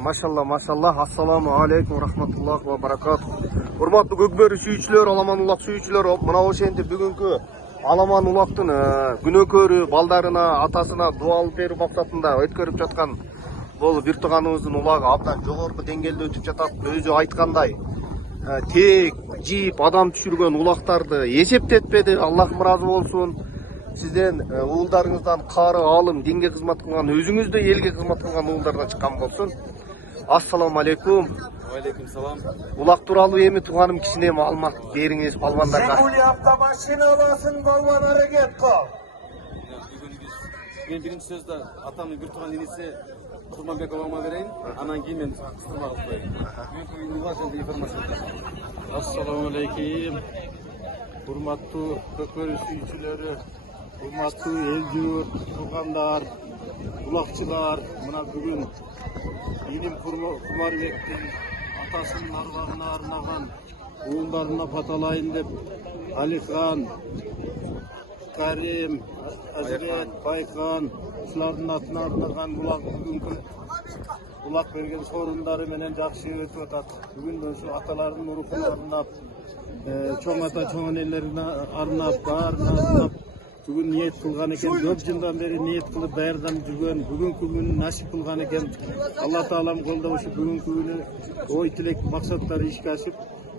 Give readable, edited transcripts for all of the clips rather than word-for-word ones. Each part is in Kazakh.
Maşallah. Assalamu alaikum rahmatullah ve barakatuh. Hurmatlı Gökbörü sүйүүчүлөр, Аламан улак сүйүүчүлөр, мына ошенти бүгүнкү Аламан улактын күнөөкөрү балдарына, атасына дуа алып берүү максатында өткөрүп жаткан бул бир тууганыбыздын улагы абдан жогорку деңгээлде өтүп жатат. Өзү айткандай, тек, жип, адам түшүргөн улактарды эсептетпеди. Аллахым ыраазы болсун. Сизден уулдарыңыздан кары, алым, динге кызмат кылган, өзүңүз да элге кызмат кылган уулдардан чыккан болсун. Ассаламу алейкум. Алейкум салам. Улак тууралуу эми тууганым кичине маалымат бериңиз балбандарга. Жигули автомашина аласың, балбан аракет кыл. Мен биринчи сөздө атамдын бир тууган иниси Курманбек агама берейин, анан кийин мен кыстырма кылып коеюн. Ассаламу алейкум. Урматтуу Көкбөрү сүйүүчүлөрү, урматтуу элдүү туугандар, улакчылар, мына бүгүн Илим Кумарбектин атасынын арбагына арнаган уулдарына паталайын деп Алихан, Карим, Азирет, Байкан ушулардын атына арнаган бүгүнкү улак берген сорундары менен жакшы өтүп атат. Бүгүн ушу аталардын урухуна арнап, чоң ата чоң энелерине арнап, баарына арнап бүгүн ниет кылган экен. Көп жылдан бери ниет кылып даярданып жүргөн, бүгүнкү күнү насип кылган экен. Алла таалам колдоп ушу бүгүнкү күнү ой тилек максаттары ишке ашып,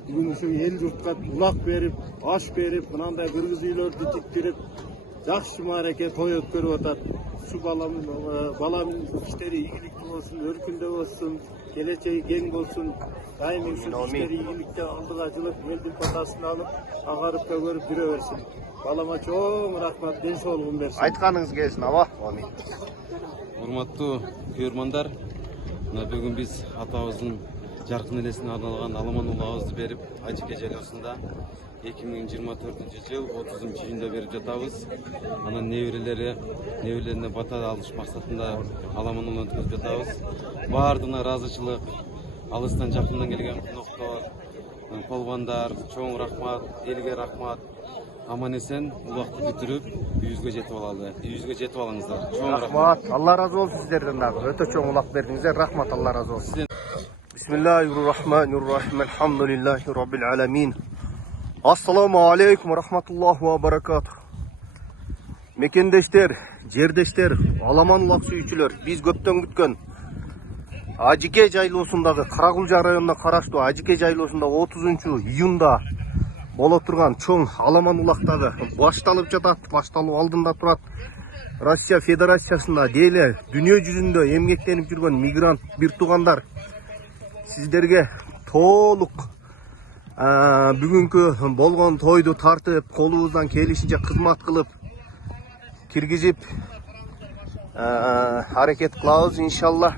бүгүн ушу эл журтка улак берип, аш берип, мынандай кыргыз үйлөрдү тиктирип, жакшы маареке той өткөрүп атат. Şu balamın işleri iyilikli olsun, örkünde olsun, geleceği gen olsun. Daim şu işleri iyilikte aldık acılık, eldin patasını alıp, ağarıp da görüp güre versin. Balama çok rahmat, den sağlığın versin. Айтқаныңыз келсін, ава. Амин. Урматтуу көрөрмандар, мына бүгүн биз атабыздын жаркын элесине арналган Аламан улабызды берип, Ажыке жайлоосунда 2024-жыл 30-июнда берип жатабыз. Анан неберелерине бата алыш максатында Аламан улан өткөзүп жатабыз. Баардыгына ыраазычылык, алыстан жакындан келген коноктор, полбандар, чоң рахмат, элге рахмат. Аман эсен улакты бүтүрүп, үйүбүзгө жетип алыңыздар. Чоң рахмат. Алла разы болсун сиздерден дагы. Өтө чоң улак бердиңиздер. Рахмат, Алла разы болсун. Бисмиллахир-рахманир-рахим. Алхамдулиллахи раббил аламин. Ассаламу алейкум рахматуллаху ва баракатух. Мекендештер, жердештер, Аламан улак сүйүүчүлөр, биз көптөн күткөн Ажыке жайлоосундагы Каракулжа районуна караштуу Ажыке жайлоосунда 30-июнда боло турган чоң Аламан улактагы башталып жатат, башталуу алдында турат. Россия Федерациясында деле дүйнө жүзүндө эмгектенип жүргөн мигрант бир туугандар, сиздерге толук бүгүнкү болгон тойду тартып, колубуздан келишинче кызмат кылып, киргизип аракет кылабыз иншалла.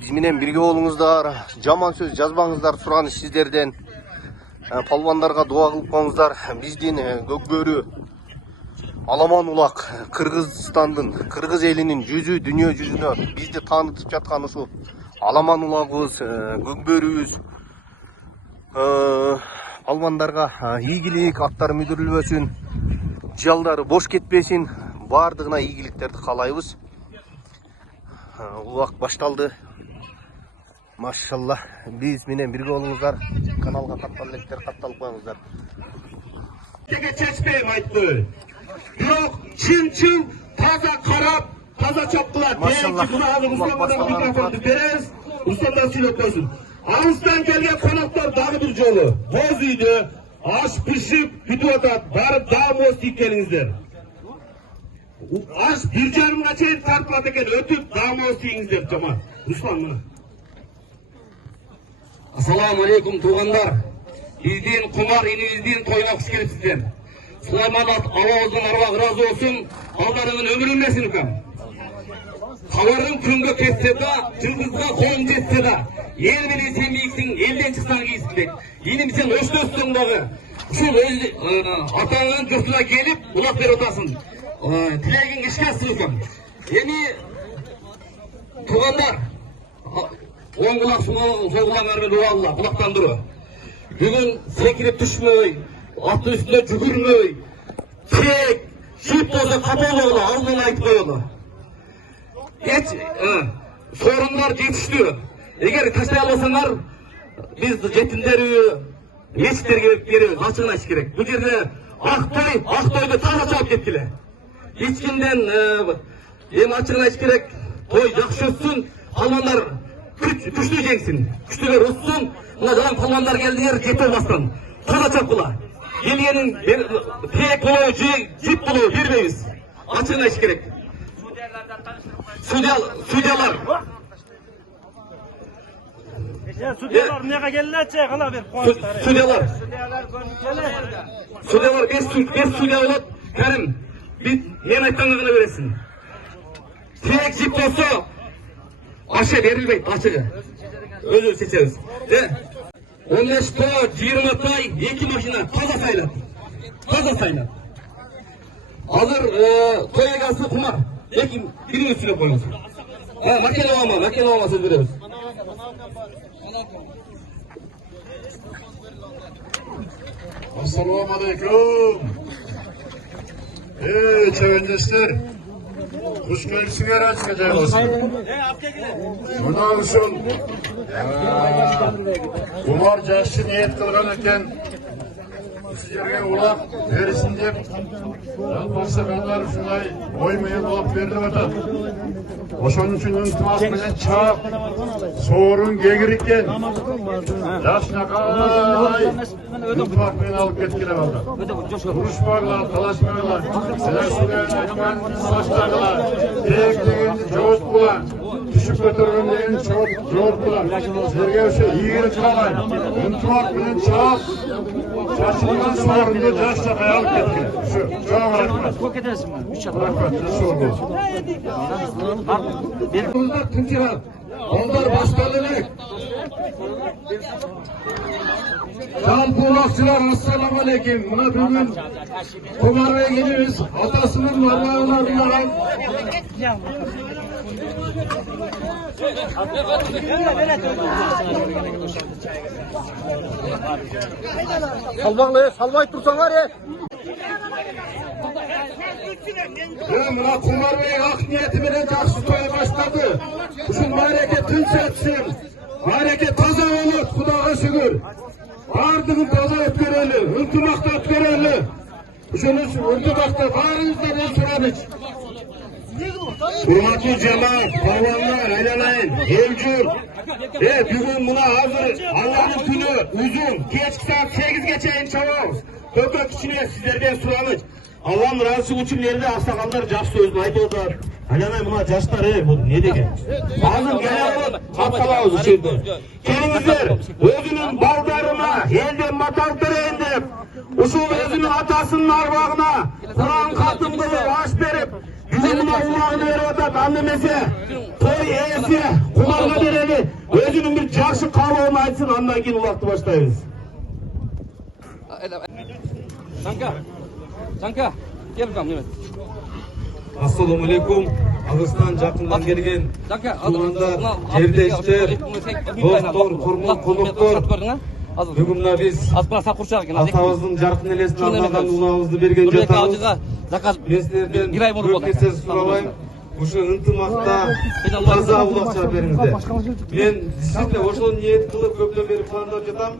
Биз менен бирге болуңуздар, жаман сөз жазбаңыздар, сураныч сиздерден. Палбандарга дуа кылып коюңуздар. Биздин Көкбөрү Аламан улак Кыргызстандын, кыргыз элинин жүзү дүйнө жүзүнө бизди таанытып жаткан ушул Аламан улагыбыз, Көкбөрүбүз. Палбандарга ийгилик, аттары мүдүрүлбөсүн, жалдары бош кетпесин, баардыгына ийгиликтерди каалайбыз. Улак башталды. Машалла, биз менен бирге болуңуздар. Каналга каттал электер катталып коюңуздар. Теге чечпейм айтты. Бирок чын таза карап, таза чапкылат. Машалла. Микрофонду беребиз, устанда сүйлөп койсун. Алыстан келген коноктор дагы бир жолу боз үйдө аш пишип күтүп атат. Барып дагы моз тийип келиңиздер. Аш 1,5 чейин тартылат экен, өтүп дагы моз тийиңиздер, жамаат. Руслан. Ассаламу алейкум туугандар. Биздин кумар инибиздин тойуна куш келипсиздер. Сулайманат Алабыздын арбагы ыраазы болсун, балдарыңдын өмүрү өнмесин укам. Кабарың күнгө кетсе да, жылдызга колуң жетсе да, эл менен сен бийиксиң, элден чыксаң кийсиңдек. Иним сен өстөсүң дагы. Ушул атаңдын журтуна келип, улак берип атасың. Тилегиң ишке ашсын укам. Эми туугандар, оң кулак сол кулаңар менен угалла, кулактандыруу. Бүгүн секирип түшмөй, аттын үстүнө жүгүрмөй, тек жип болсо капа болгула, алдын айтып коелу. sorunlar жетіштүү. Эгер таштай албасаңар, биз жетимдер үйү, мечиттерге беребиз, ачыгын айтыш керек. Бул жерде Ақтойды таза чалып кеткиле. Эч кимден эми ачыгын айтыш керек. Той жакшы өссүн, палвандар күчтүү жеңсин, күчтүүлөр өссүн. Мына жалаң палвандар келдиңер, жеп болбастан. Таза чапкыла. Келгенин пек болобу, жип болобу бербейбиз. Ачыгын айтыш керек. Судьялар. Судьялар неге келдичи? Кана бер кубанычтары. Судьялар 5 судья болот. Кәрім, мен айтканга гана бересиң. Тек жип болсо, аша берилбейт, ачыгы. Өзү чечебиз. 15 20 тай 2 машина таза сайлап. Азыр той эгасы Кумар. Бириңиз сүйлөп коюңуз. Макенова сөз беребиз. Assalamu alaikum. Çevrendesler. Hoş gelipsiňer açıkça olsun. Şundan üçün Kumar jaşçı niyet kılgan eken sizlerge ulak verisin dep Alparsaqallar şunday oymayıp ulak berdi atat. Oşon üçün ынтымак менен чаап соорун кегириккен жашнакай ынтымак менен алып кеткиле балдар. Урушпагыла, талашпагыла, силер айткан саштагыла, керек дегенди жооткула, түшүп көтөргөн дегенди жооткула. Силерге ошо ийгилик каалайм. Ынтымак менен чаап шашылган соорунду жашнакай алып кеткиле. Ушу чоң рахмат. Рахмат, жашоо болсун. Bunlar tınçırak, onlar başkaları. Şampulakçılar, assalamu aleyküm. Buna bugün Kumara'ya geliyoruz. Atasının varlığına Salbay tursaňlar ya. Mına Kumar Bey ak niyeti bilen jakşı toya başladı. Uşun mareke tınç etsin. Mareke taza olur, Kudaga şükür. Bardığın taza ötköreli, ıntımakta ötköreli. Uşunuz ıntımakta barınızdan en suranıç. Hurmatlı cemaat, pavanlar, aylanayın, evcur. Bugün buna hazır, Allah'ın günü uzun, geç saat 8'ge çeyin çabuk. Köpek içine sizlerden suranıç. Allah'ın razı için nerede aksakallar жақсы сөзін айтып отыр. Aylanay buna жаштар, bu ne деген? Azın gelen kapkalağız bu şeyde. Kendinizler özünün baldarına, elden matal töreyim deyip, uşul özünün atasının arvağına, Kur'an katım kılıp aş berip, bizim buna ulağını verip atat, annemese, toy eğesi, Kumarga bereli, özünün bir жақсы kalığını aytsın, andan keyin ulaқты başlayız. Жанка, кел бам, немет. Assalamu alaikum. Ağızdan жақындан келген туғандар, жердештер, достор, құрмет қонақтар. Бүгін мына біз атабыздың жарқын елесіне арналған ұнауызды берген жатамыз. Мен сіздерден көпкесіз сұрабайым. Ушу ынтымақта таза улақша беріңіздер. Мен действительно ошол ниет кылып көптөн бери пландап жатам.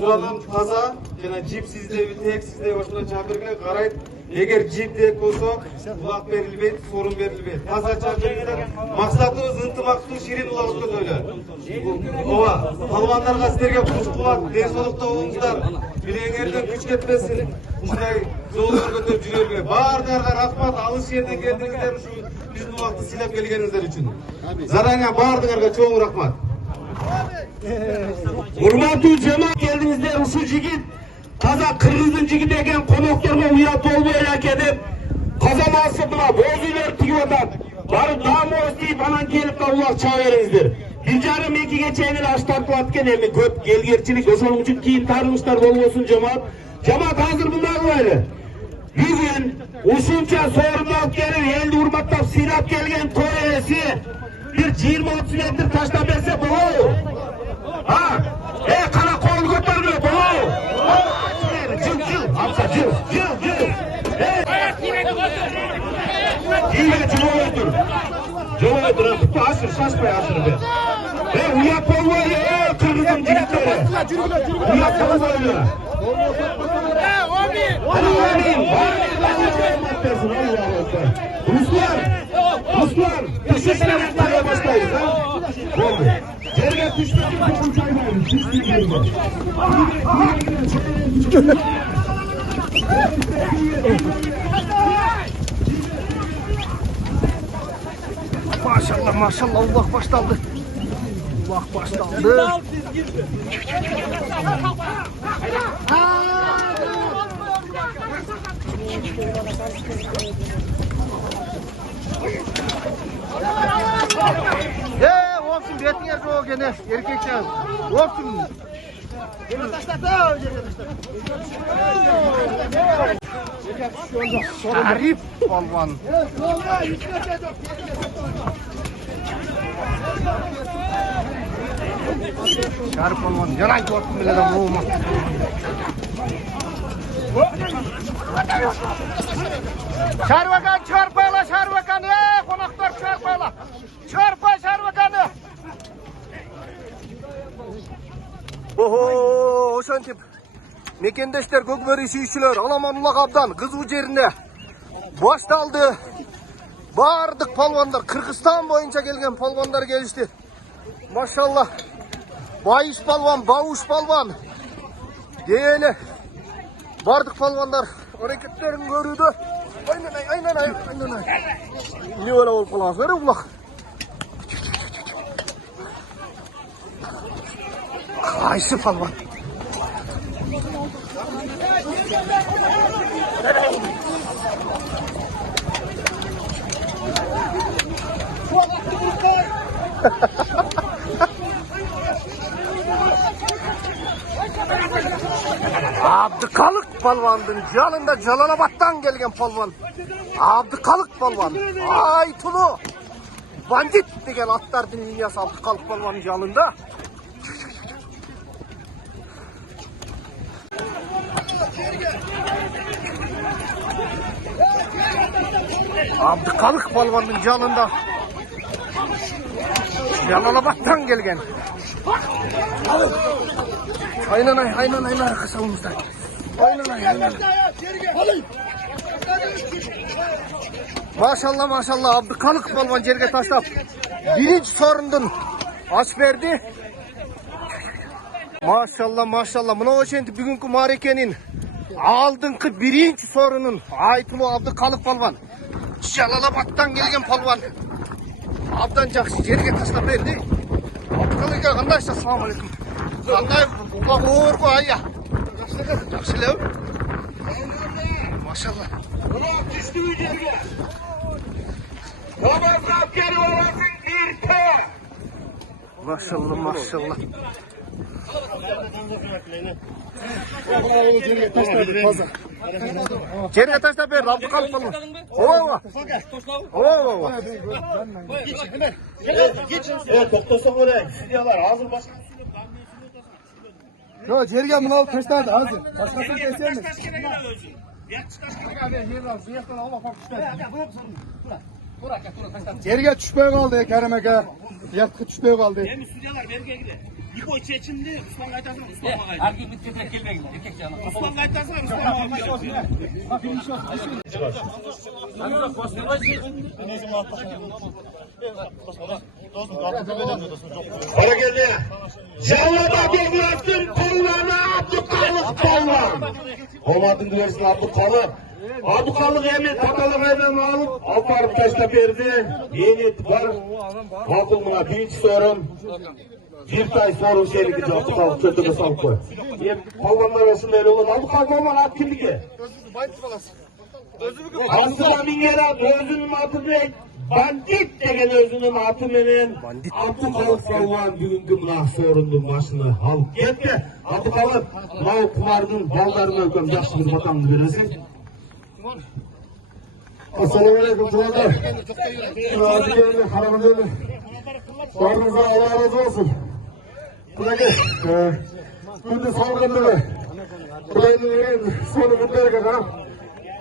Суранам таза, жана жип сиздеби, тек сиздеби ошондой чакыргыла карайт. Эгер жип тек болсо, улак берилбейт, сорун берилбейт. Таза чакырыңыздар. Максатыбыз ынтымактуу, ширин улак өткөзөлү. Ооба, палвандарга силерге куч кубат, ден соолукта болуңуздар. Билеңерден күч кетпесин. Ушундай жолдор көтөрүп жүрөлгүлө. Баарыңарга рахмат, алыс жерден келдиңиздер, ушу биздин убакытты сыйлап келгениңиздер үчүн. Заранее баарыңарга чоң рахмат. Hurmatlı cemaat geldinizler, uşu jigit taza Kırgız'ın jigiti eken konoktorma uyat olboy edip kazan asıp buna bozuylar tigip atat. Barıp dağımı isteyip anan gelip de ulak çağ veringizdir. 1,5-2'ge çeynil aç tartılatken emi köp gelgerçilik oşonun üçün kiyin tarılmışlar bolbosun cemaat. Cemaat hazır bunlar böyle. Bugün uşunça sorumlu alıp gelip eldi hurmatlap silap gelgen toy elesi bir 20-30 metre taştan berse bolu. Ha, kana kol götürme bolu. Cıl, amsa cıl. İyi cıl otur. Cıl otur, tuttu aç. şaşpay aşırı be. Uyap olmayı, kırgızın jigitleri. Uyap olmayı. Ruslar, düşüşler yapmaya başlayın. Yerine düştüğünüz bir çaymayın, düştüğünüz yerine. Maşallah maşallah Allah başlandı. Allah başlandı. Olsun betin yer o gene erkekler. Olsun. Arif balvan. Şarip balvan. Yaray korktum bile de boğma. Şarvakan çarpayla şarvakan. Konaklar çarpayla. Çarpay şarvakanı. Oho, oşantip. Mekendeşler, Gökberi sүйüşçüler, Alamanullah abdan kızı жерinde baştaldı. Bardık palvanlar, Kırgızstan boyunca gelgen palvanlar gelişti. Maşallah. Bayış palvan, Bavuş palvan. Diyeli. Bardık palvanlar hareketlerini görüydü. Aynen. Ne öyle olup kalan ver ulan. Ayşı palvan. Abdikalık palvandın yanında Jalalabad'dan gelgen palvan. Abdikalık palvan. Aytulu. Bandit degen atlar dünyası Abdikalık palvanın yanında. Abdikalık palvanın yanında Jalalabad'dan gelgen. Aynen arkasımızda. Aynen. Maşallah Abdikalık palvan yerge taşlap birinci sorundun aç verdi. Maşallah. Mına o şimdi bugünkü marekenin aldınкы birinci sorunun Aytulu Abdikalık palvan. Jalalabad'dan gelgen palvan. Abdan жақсы жерге ташлап берді. Абдыкалык қандайсыз? Ассалаумағалейкум. Қандай? Улақ оор ғой ая. Жақсылау. Машалла. Ulan düştüğü yerine. Babası askeri olasın bir tane. Maşallah. Жерге таштап берді Абдыкалык palvan. Ооба. Тоқтаса көрейік, судьялар азыр басқа. Yo, yerga mını alıp taşlardı hazır. Başkasını keselim. Yerga tushmay qoldi, Karim aka. Yaqqa tushmay qoldi. Endi sudyalar berga gidiyor. Niko chechimni Usmonga aytasizmi? Usmonga aytasiz. Har kim ketib kelmagan, erkakchani. Usmonga aytasizmi? Para geldi. Jallada bıraktım kollarına Abdikalık palvan. Olmadın diyorsun Abdikalık. Abdikalık emin takalım evden alıp alparıp taşla verdi. Yeni var. Halkımına birinci sorun. Bir ay sorun şeylik için Abdikalık kötüme salıp koy. Palvanlar olsun öyle olur. Abdikalık palvan at kimlik? Aslında bir yere özünün atı değil. Bandit degen özünün atı menen Abdikalık palvan bugünkü mına sorundun başını alıp ketти. Abdikalık mınау kumardın balдарына үлкен жақсы bir батамды бересің. Assalamualaikum tuğanlar. Razı geldi, haram geldi. Barınıza Allah razı olsun. Kulaki, gündüz salgındı be. Kulayını verin, sonu günlerine kadar.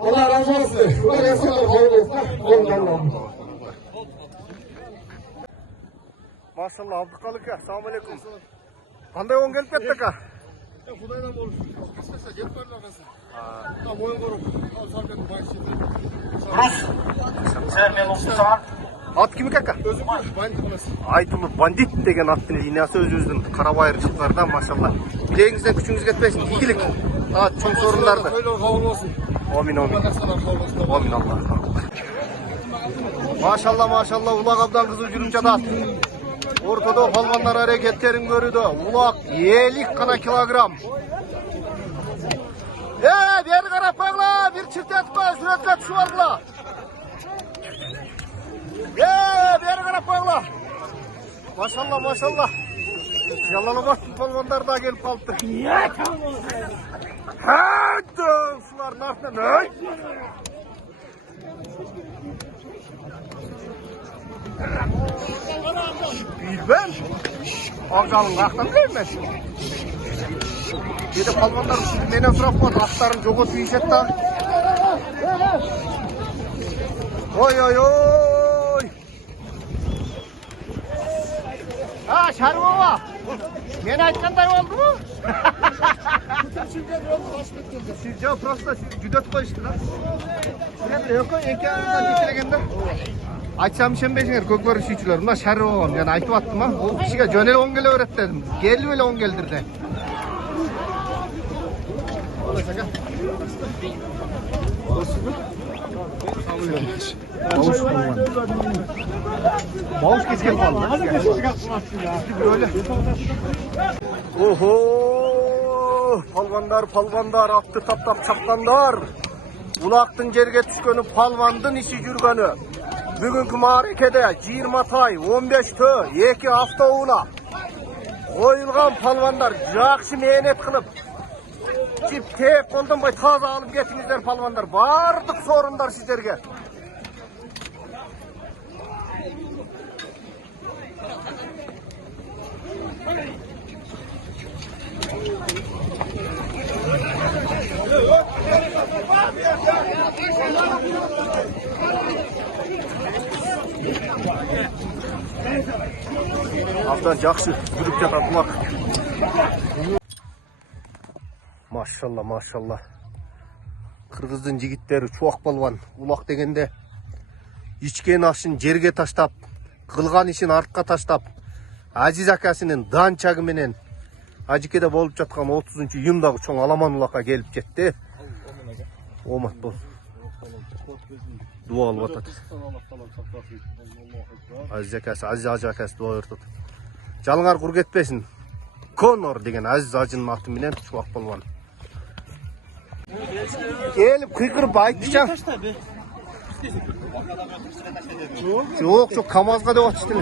Allah razı olsun. Şurada insanlar hayırlı olsun. Maşallah Abdülkalık ya. Selamun aleyküm. Qanday on gelip ketdi aka? Құдайдан болып кестесе жетіп бара жатырсың. Мойын қорып, ал сарбен байшы. Ат кім aka? Өзің бандит боласың. Айтулы бандит деген аттың линиясы өзіміздің қарабайыршылықтардан машалла. Білегіңізден күшіңіз кетпесін. Игілік. Чоң сорындарды. Тойлар қабыл болсын. Амин, амин. Қазақстаннан қабыл болсын. Амин Алла. Машалла, машалла, улақ абдан қызу жүріп жатады. Ортада палвандар әрекеттерін көрді. Улақ 50 қана килограмм. Бері қарап қойғыла, бір чірт етіп қой, сүретке түсіп алғыла. Бері қарап қойғыла. Машалла, машалла. Ялалабастың палвандар да келіп қалыпты. Шулардың артынан, Bilmem. Ağzalın qaqdan bilmem. Dedi palvanlar menen sұрап қойды, аттарын жоғы түйісет та. Ой. Шаруа. Мен айтқандай oldu mu? Жоқ, просто жүдет қойышты да. Екі арыздан жетелегенде. Айтсам ішенбейсіңер көкбөр сүйчілер. Мына шәрі болған. Мен айтып аттым ма? Ол кішіге жөнел он келе өрет дедім. Келі беле он келдірді. Бауыз kesken қалды. Охо! Палвандар, атты таптап чапқандар. Улақтың жерге түскені палвандың иши жүргені. Бүгінгі марекеде 20 тай, 15 тө, 2 автоуна қойылған палвандар жақсы менет қылып, жіп тек қолданбай таза алып кетіңіздер палвандар. Бардық сорындар сіздерге. Aftan жақсы жүріп жатады бұлақ. Машалла. Қырғыздың жігіттері чуақ балван. Улақ дегенде ішкен ашын жерге таштап, қылған ішін артқа таштап, Азиз акасының данчагы менен Ажикеде болып жатқан 30-шы үйімдағы чоң аламан улаққа келіп кетті. Омат бол. Дуа алып атады. Азиз акасы дуа өртеді. Жалыңар құр кетпесін. Конор деген Азиз ажының аты менен чуақ болған. Келіп қиқырып айтты жан. Жоқ, КамАЗға деп атышты.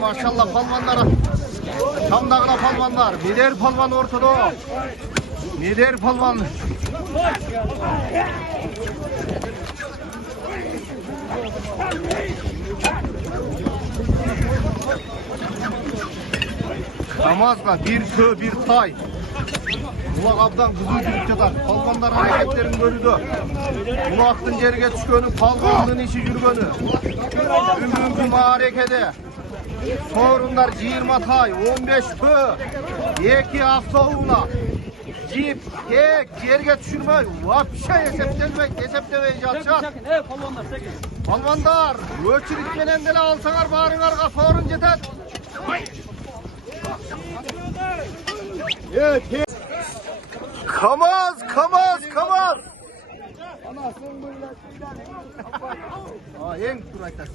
Maşallah palvanlar. Şamdağına palvanlar. Neder palvan ortada. Neder palvan. Namazla bir sö bir tay. Ulaq abdan kızı жүріп жатады. Palvanlar hareketlerin görüdü. Ulaqtın жерге түскені, palvanlığın işi жүргені. Бүгінгі harekede. Sorunlar 20 tay, 15 tö, 2 avtoğuna. Jip, tek, жерге düşürmey. Vapşa eseptemey жатышат. Palvanlar, ölçülük menen dele alsaňar barıňarga sorun jetet. KamAZ. En dur aytarsın.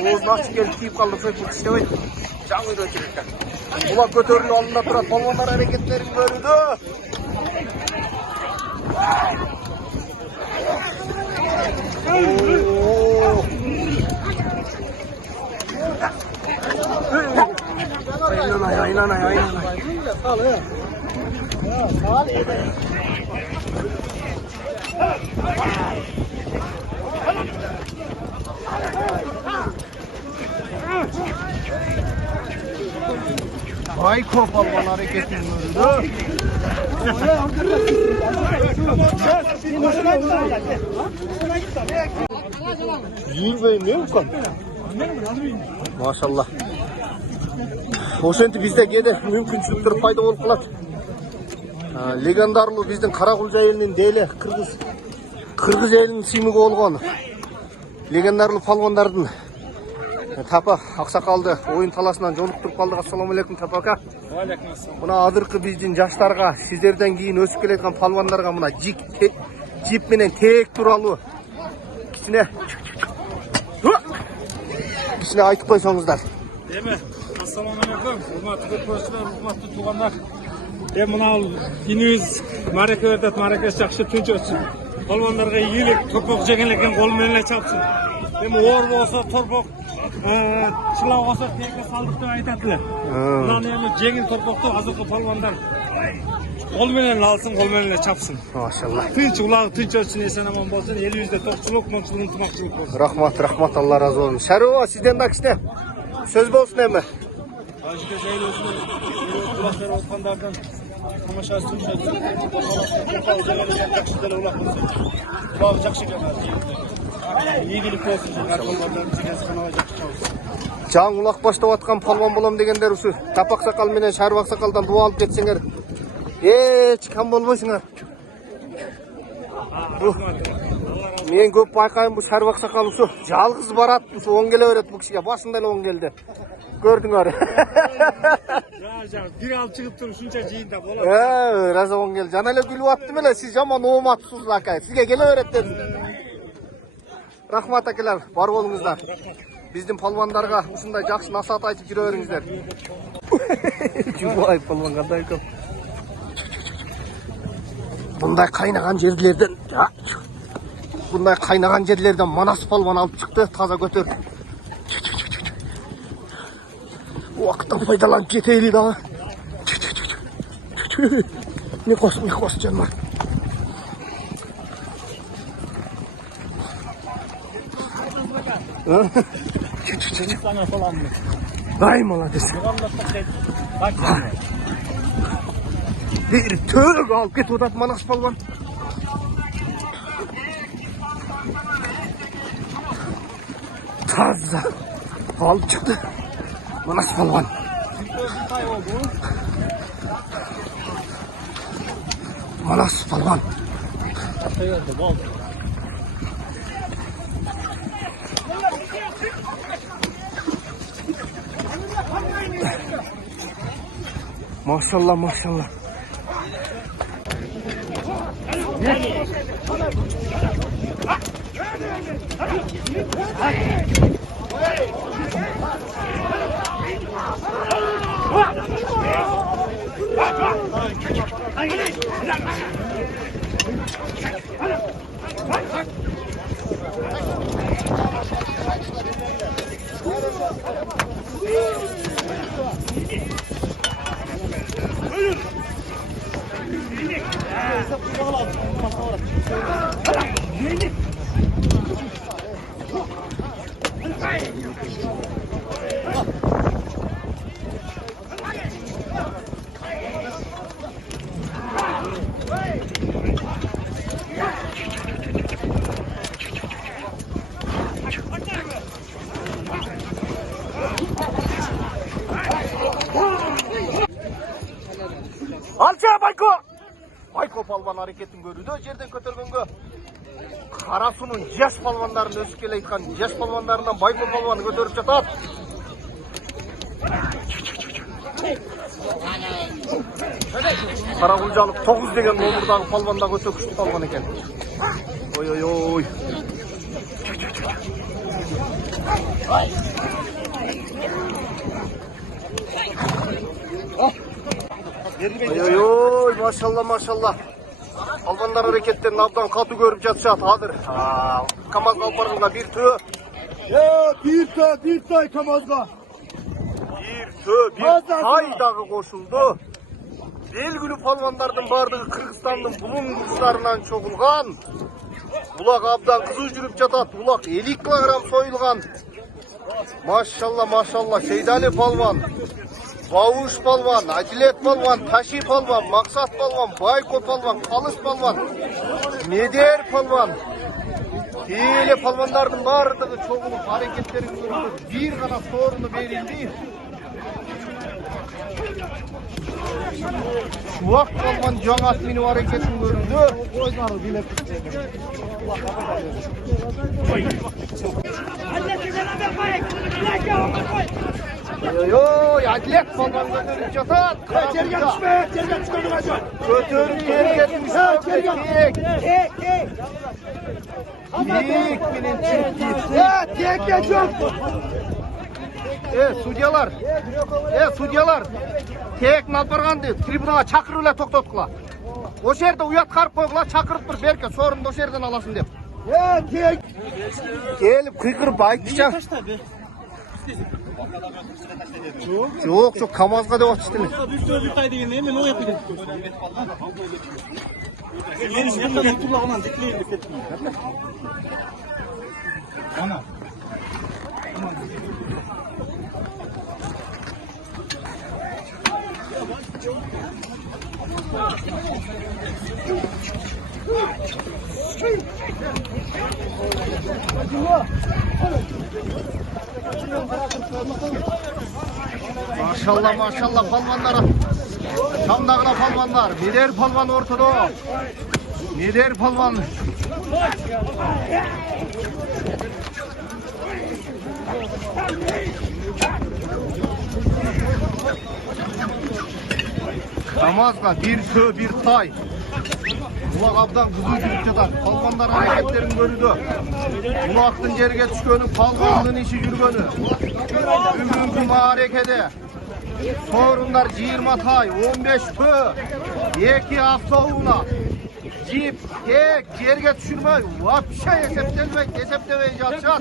Oğuzun açık gelip kiyip kaldı. Facebook işlemeyin. Жаңы өтірікті. Бұлар көтерілу алдында тұрады. Балуандар әрекеттерін көрді. Aylanay. Bayko palvan hareketini gördü. Yürümeyin mi yok? Maşallah. Ошентип бизде кээде мүмкүнчүлүктөр пайда болуп калат. Легендарлуу биздин Каракулжа элинин дээли кыргыз элинин сыймыгы болгон легендарлуу палвандардын Тапа аксакалды оюн таласынан жолуктуруп калдык. Ассаламу алейкум Тапа ака. Мына азыркы биздин жаштарга, сиздерден кийин өсүп келаткан палвандарга мына жип менен тээк тууралуу кичине айтып койсоңуздар. Деме, ассаламу алейкум, урматтуу көрүүчүлөр, урматтуу туугандар. Мына инибиз мараке өрдөт, маракesi жакшы тынч өтсүн. Палвандарга ийгилик, топок жеген экен кол менен чапсын. Оор болсо торпок, чылау болсо тээкке салдык деп айтат эле. Мына жеңил торпокту азыркы палвандар кол менен алсын, кол менен чапсын. Машалла. Тынч улагы тынч өтсүн, эсен аман болсун. Элибизде токчулук, момчулук, ынтымакчылык болсун. Рахмат, Алла разы болсун. Шарыова, сизден да кичине сөз болсун эми. Ажыка жайлоосун улактар откандардан тамаша тынч өтсүн. Жакшы деле улак болсун. Баары жакшы экен. Ийгилик болсун. Палвандардын чегеси канага жакшы болсун. Жаңы улак баштап аткан палван болом дегендер ушу Тапак сакал менен Шарып аксакалдан дуа алып кетсеңер эч кам болбойсуңар. Мен көп байкайм, бу Шарып аксакал ушу жалгыз барат, ушу оң келе берет бу кишиге. Башында эле оң келди. Көрдүңөр. Бир алып чыгып туруп ушунча жыйында болот. Раза оң келди. Жана эле күлүп аттым эле, сиз жаман ооматсыз ака. Сизге келе берет дедим. Рахмат акелер, бар болуңуздар. Биздин палвандарга ушундай жакшы насаат айтып жүрө бериңиздер. Жубай палван кандай көп. Bunday kaynagan yerlerden Manas palvan alıp çıktı, taza götür. O vakitten faydalanıp geteyli daha. Mikos canlar. Ay молодец. Bir tövbe alıp git odat Manas palvan. Taza alıp çıktı Manas palvan. Manas palvan. Maşallah. Alça Bayko palvan hareketin görüldü. Жерден көтөргөнгө Карасунун жаш палвандарын өсүп келе айткан жаш палвандарынан Байко палваны көтөрүп жатат. Каракулжалык 9 деген номурдагы палван да өтө күчтүү палван экен. Ой. Ой, машалла, машалла. Албандар әрекеттерін абдан қату көріп жатышат. Адыр. КамАЗ алпарында бір тө. Bir tay Kamazga. Bir тайдағы қошылды. Белгілі палвандардың бардығы Қырғызстанның бұлың құстарынан чоғылған. Бұлақ абдан қызу жүріп жатат. Бұлақ 50 килограмм сойылған. Машалла, машалла. Сейдали палван, Бауыш палван, Адилет палван, Таши палван, Мақсат палван, Байко палван, Қалыс палван, Медер палван. Келе палвандардың бардығы чоғылып әрекеттерін көрді. Bir ғана сорыны берілді. Шуақ палван жаңа атмену әрекетін көрді. Ой, Адилет палванға көріп жатат. Жерге түшпе, жерге түшкенің ажан. Көтерін жерге түшпе. Тек менен чек. Tekke çok. Судьялар. Тек налпарғанды трибунаға чақырып эле тоқтоткула. О жерде уят қарып қойғыла, чақырып бір берке, сорынды о жерден аласың деп. Келіп қиқырып айтыша. Жоқ, КамАЗға деп атышты мен. Bir tay değil mi? Ne yapayım? Benim yakından kulağımdan dikleyin hissettim. Ana. Maşallah, maşallah palvanlara. Şamdağına palvanlar. Medер palvan ortada. Medер palvan. Kamazga bir tö bir tay. Bulak abdan kızı жүріп жатат. Palvanlar hareketlerin görüdü. Bulақтың жерге түшкөнү, palvanның işi жүргөнү. Бүгүнкү маарекеде сорундар 20 tay, 15 tö, 2 автоуна, жип, тек жерге түшүрмөй, вообще эсептебей жатышат.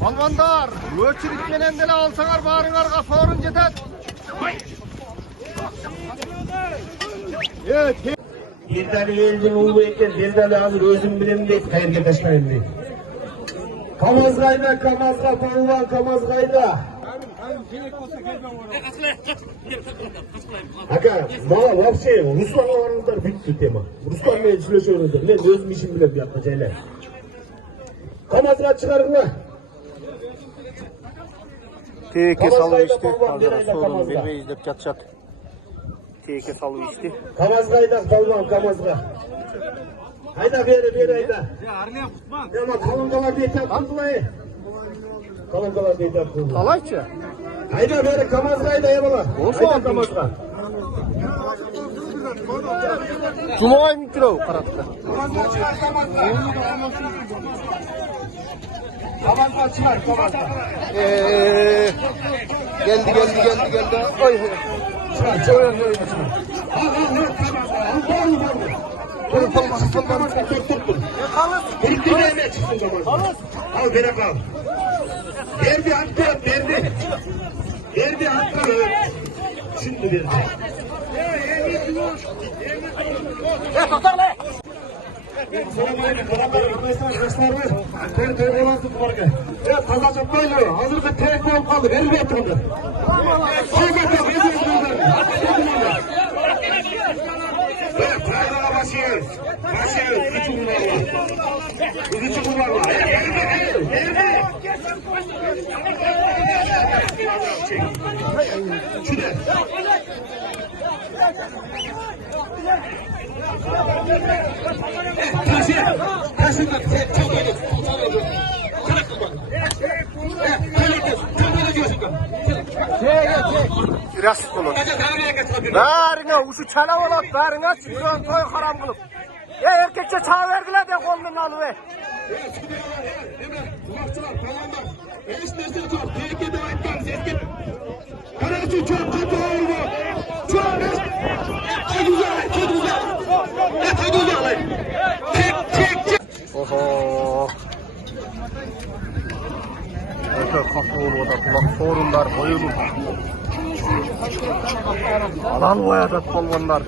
Palvanдар, өчүрүк менен деле алсаңар баарыңарга сорун жетет. Бирдали элдин уулу экен, Бирдали азыр өзүм билем дейт, кайерге таштайм дейт. Камазгайда, Камазга палван, Камазгайда. Aka, bana вообще Ruslan'a varınızlar bitti tema. Ruslan menен сүйлөшөңүздөр. Мен өзүм ишим билем бuyakta жайлар. Kamazga чыгарыңlar. Teke salып ишти, sorun бербей издеп жатышат. Teke salып ишти. Камазгайда палван, Камазга. Айда бери айда. Армия кутман. Ама колонгалар дейт кылдылай. Колонгалар дейт кылдылай. Қалайчы? Айда бери Камазга айда ебала. Айда Камазга. Жумагай микроу каратты. Камазга чыгар, Камазга. Geldi. Oy. Чыгар. Biriktirme emeğe çıksın Kamazga. Al beri kal. Verdi hakkı öp, verdi. Verdi hakkı öp. Şimdi verdi. Kaza çapmayla hazırda tek olup kaldı. Verir mi yaptı bunlar? Başıyoruz. Üç kumlarla. Üç kumlarla. Şurada. Biraz bulun. Bärine uşu çalap olat, bärine çıkıran toy haram kılıp. Erkekçe çağ verdiler de kolunun alıver. Spatçılar, polonlar. Hiç nerse çok. Tehlike de aytmamız. Esket. Karıcı çok kötü oldu. Çok beş. Çok güzel. Çok güzel. Çok güzel. Çek. Oho. Öte kapı olup da kulak sorunlar koyulur. Alan koyadat polvonlar.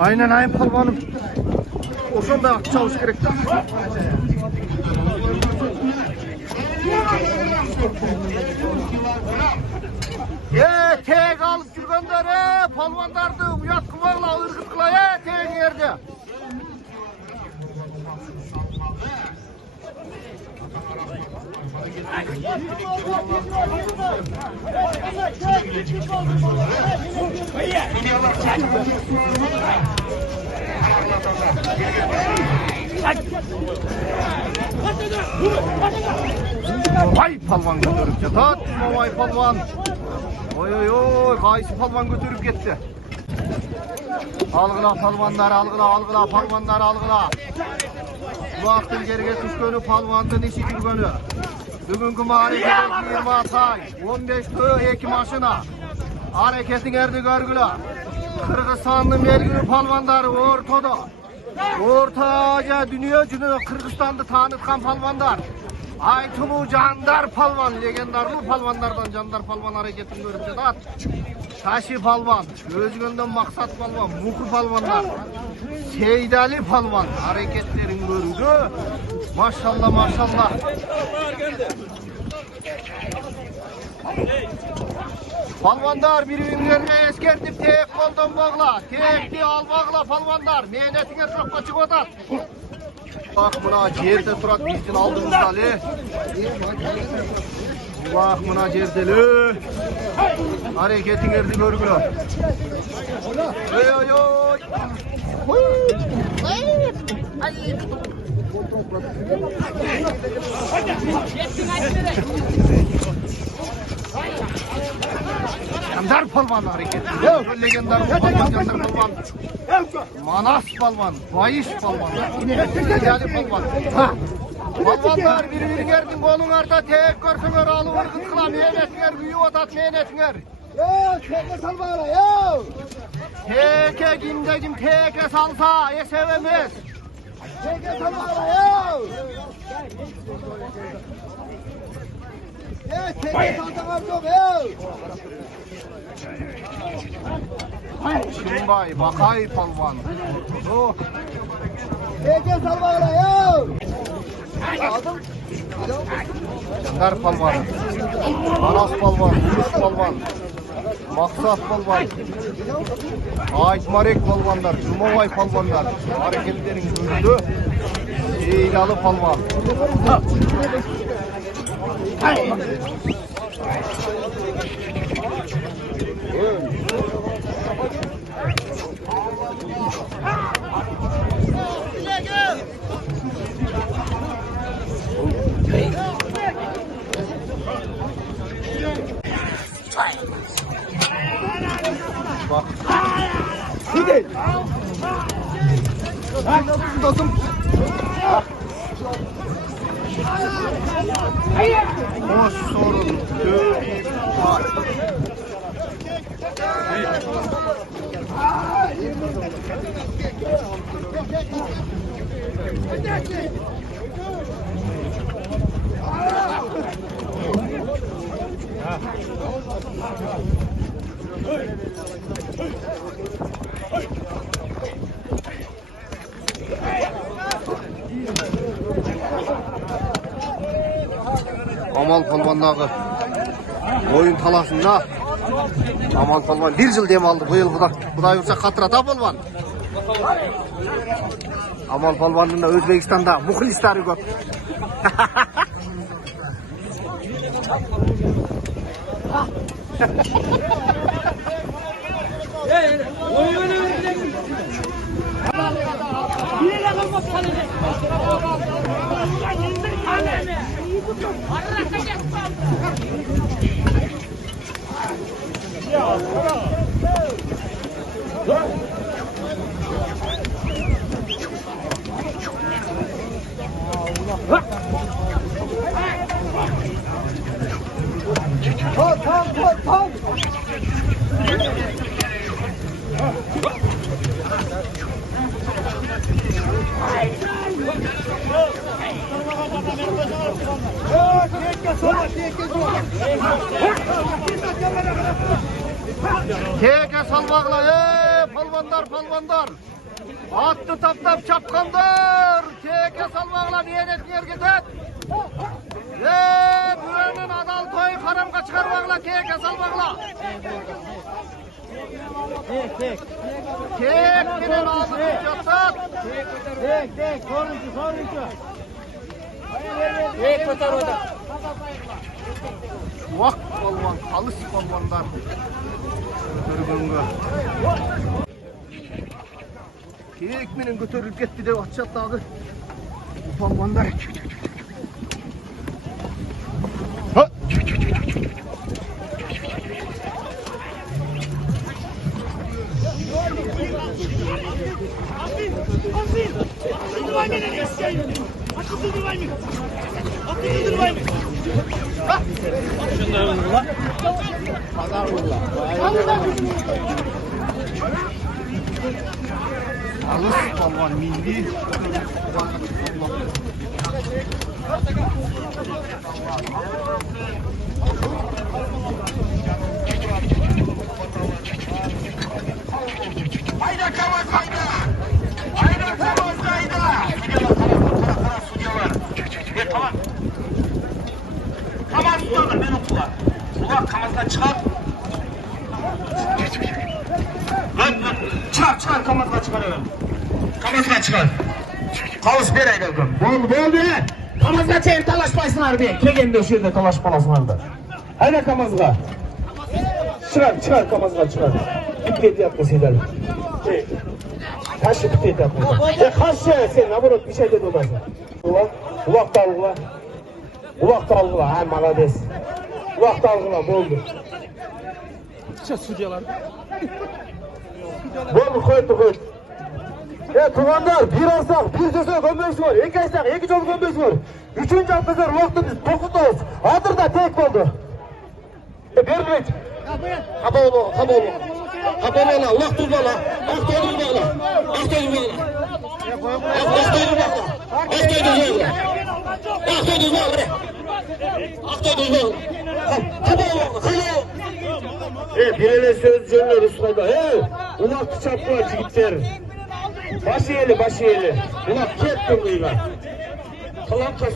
Aynen palvanım. Oşonda aklı çalış gerek. Tek alıp жүргөндөрү palvandарды уят кылбагыла, ыргыт кыла, тең жерде. Vay palvan götürüp жатат, vay palvan. Oy, qaysı palvan götürüp gitti. Algıla palvanlar, algıla palvanlar, algıla. Vaqtın gerge түшкөнү palvandын işi жүргөнü. Бүгүnkү мааракеде 20 тай, 15 kö, 2 машина. Hareketiңерди көргүлө. Кыргызстандын белгилүү palvandары ортодо. Ortaca dünya жүнү Kırgızistan'da tanıtkan palvanlar. Aytulu Jandar palvan, legendarlı palvanlardan Jandar palvan hareketini görüp жатат. Taşı palvan, Özgönden Maksat palvan, Muku palvanlar. Seydali palvan hareketlerin görüldü. Maşallah maşallah. Palvandar birbirlerine eskertip tek koldan bağla, tekli albağla palvandar. Mehnetine çokka çıkıvat. Bak buna yerde turat bizden aldığımızda Ali. Bak buna yerdeli. Hareketini görgülü. Oy. Jandar palvan hareketi. Legendar palvan, Jandar palvan. Manas palvan, Bayış palvan. Seydali palvan. Palvanlar birbirlerining kolunarda tek görsöңөр alıp ırgıt kıla, mehnetiңер büyüp atat mehnetiңer. Teke salbağla, Teke kimde kim teke salsa, esevemiz. Teke salbağla, Teke salsalar çok, Şimbay, Bakay palvan. Teke salbağla, Aldım. Jandar palvan, Anas palvan, Kuruş palvan, Maksat palvan, Aytmarek palvanlar, Cumavay palvanlar, hareketlerin görüldü. Seydalı palvan. Bak. Dostum. Hoş sorun. Döveyim. Amal Palvan'daki oyun talasında Amal Palvan 1 yıl dem aldı. Bu yıl Kuday ursa katırata Palvan. Amal Palvan'ın da Özbekistan'da muhlisleri көп. Keke salvaqla, palvandar. Atты taптap çapqanдар. Keke salvaqla niyetetler ketet. Büvenin adal toy haramga çıkarvaqla, keke salvaqla. Kek bilen aldı jatsat. Kek, soruncu. Kek kotar oda. Vak palvan, alış palvanlar. Kek menen götürülüp ketti dep atışatladı. Palvanlar. Alış palvan milli. Hayda Kamaz hayda. Hayda Kamaz hayda. Судьялар. Tamam. Kamaz tutanlar ben okular. Ulan Kamaz'dan çıkar. Çıkar Kamaz'dan çıkar öyle. Kamaz'dan çıkar. Kavuş bir ay geldim. Boldu. Kamaz'da çeyin talaşmaysınlar bir. Kegen de şu yerde talaşmalasınlar da. Hayda Kamaz'ga. Çıkar Kamaz'ga çıkar. Git yapma Seydal. Taşı git yapma. Kaç sen naborot bir şey de olmasın. Ulak da algıla. Ha malades. Ulak da algıla boldu. Судьялар. Boldu koydu. Tuğanlar bir arsak, bir cesek gömbesi var. İki aysak, iki çoluk gömbesi var. Üçüncü haftalar vaktimiz 9'da Adır'da tek oldu. Berlik. Kaboğlu. Ulak durmala. Aktoydur bağla. Birine söz cönler üstüne. Ulak çapma çigitler. Başı yeli. Ulak kettim duyla. Kalan kas.